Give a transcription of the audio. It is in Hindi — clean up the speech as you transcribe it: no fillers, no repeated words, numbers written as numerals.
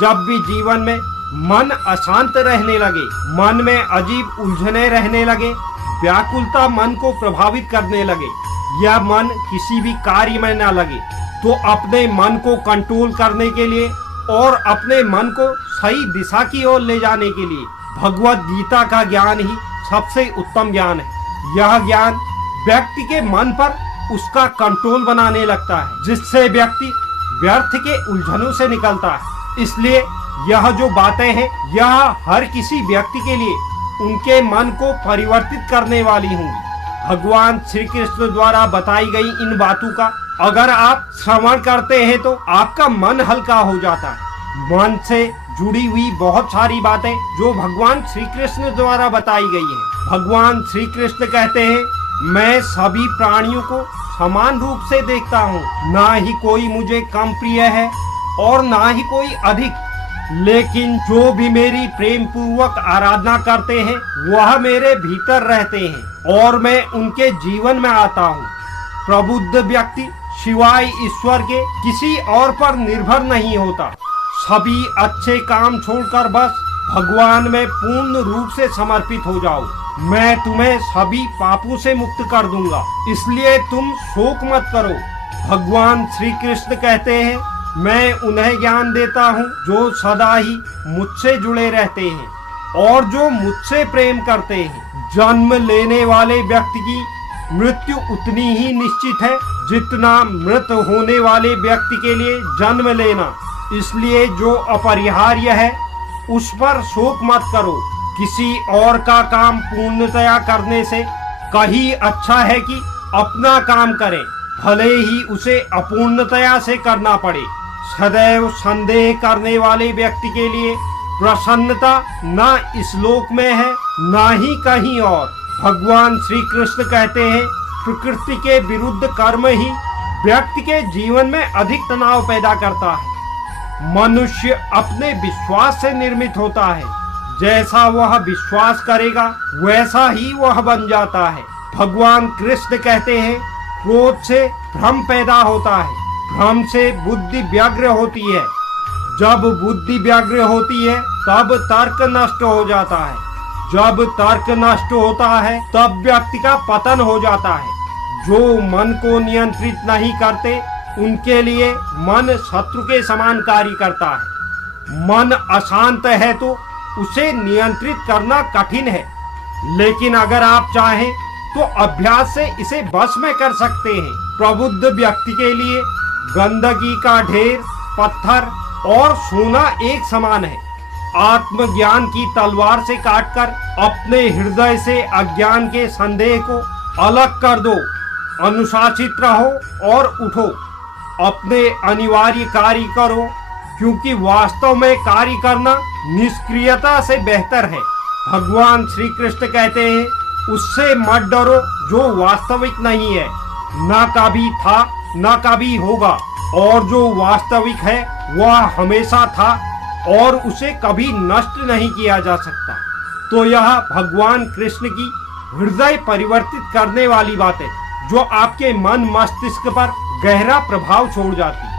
जब भी जीवन में मन अशांत रहने लगे, मन में अजीब उलझने रहने लगे, व्याकुलता मन को प्रभावित करने लगे या मन किसी भी कार्य में न लगे, तो अपने मन को कंट्रोल करने के लिए और अपने मन को सही दिशा की ओर ले जाने के लिए भगवत गीता का ज्ञान ही सबसे उत्तम ज्ञान है। यह ज्ञान व्यक्ति के मन पर उसका कंट्रोल बनाने लगता है, जिससे व्यक्ति व्यर्थ के उलझनों से निकलता है। इसलिए यह जो बातें हैं, यह हर किसी व्यक्ति के लिए उनके मन को परिवर्तित करने वाली होंगी। भगवान श्री कृष्ण द्वारा बताई गई इन बातों का अगर आप श्रवण करते हैं तो आपका मन हल्का हो जाता है। मन से जुड़ी हुई बहुत सारी बातें जो भगवान श्री कृष्ण द्वारा बताई गई हैं। भगवान श्री कृष्ण कहते हैं, मैं सभी प्राणियों को समान रूप से देखता हूँ, ना ही कोई मुझे कम प्रिय है और ना ही कोई अधिक, लेकिन जो भी मेरी प्रेम पूर्वक आराधना करते हैं वह मेरे भीतर रहते हैं और मैं उनके जीवन में आता हूँ। प्रबुद्ध व्यक्ति सिवाय ईश्वर के किसी और पर निर्भर नहीं होता। सभी अच्छे काम छोड़कर बस भगवान में पूर्ण रूप से समर्पित हो जाओ। मैं तुम्हें सभी पापों से मुक्त कर दूंगा, इसलिए तुम शोक मत करो। भगवान श्री कृष्ण कहते हैं, मैं उन्हें ज्ञान देता हूँ जो सदा ही मुझसे जुड़े रहते हैं और जो मुझसे प्रेम करते हैं। जन्म लेने वाले व्यक्ति की मृत्यु उतनी ही निश्चित है जितना मृत होने वाले व्यक्ति के लिए जन्म लेना। इसलिए जो अपरिहार्य है उस पर शोक मत करो। किसी और का काम पूर्णतया करने से कहीं अच्छा है कि अपना काम करें, भले ही उसे अपूर्णतया से करना पड़े। सदैव संदेह करने वाले व्यक्ति के लिए प्रसन्नता न इस लोक में है न ही कहीं और। भगवान श्री कृष्ण कहते हैं, प्रकृति के विरुद्ध कर्म ही व्यक्ति के जीवन में अधिक तनाव पैदा करता है। मनुष्य अपने विश्वास से निर्मित होता है, जैसा वह विश्वास करेगा वैसा ही वह बन जाता है। भगवान कृष्ण कहते हैं, क्रोध से भ्रम पैदा होता है, भ्रम से बुद्धि व्यग्र होती है, जब बुद्धि व्यग्र होती है तब तर्क नष्ट हो जाता है, जब तर्क नष्ट होता है तब व्यक्ति का पतन हो जाता है। जो मन को नियंत्रित नहीं करते उनके लिए मन शत्रु के समान कार्य करता है। मन अशांत है तो उसे नियंत्रित करना कठिन है, लेकिन अगर आप चाहें तो अभ्यास से इसे वश में कर सकते हैं। प्रबुद्ध व्यक्ति के लिए गंदगी का ढेर, पत्थर और सोना एक समान है। आत्मज्ञान की तलवार से काटकर अपने हृदय से अज्ञान के संदेह को अलग कर दो। अनुशासित रहो और उठो, अपने अनिवार्य कार्य करो, क्योंकि वास्तव में कार्य करना निष्क्रियता से बेहतर है। भगवान श्री कृष्ण कहते हैं, उससे मत डरो जो वास्तविक नहीं है, न कभी था न कभी होगा, और जो वास्तविक है वह हमेशा था और उसे कभी नष्ट नहीं किया जा सकता। तो यह भगवान कृष्ण की हृदय परिवर्तित करने वाली बात है जो आपके मन मस्तिष्क पर गहरा प्रभाव छोड़ जाती है।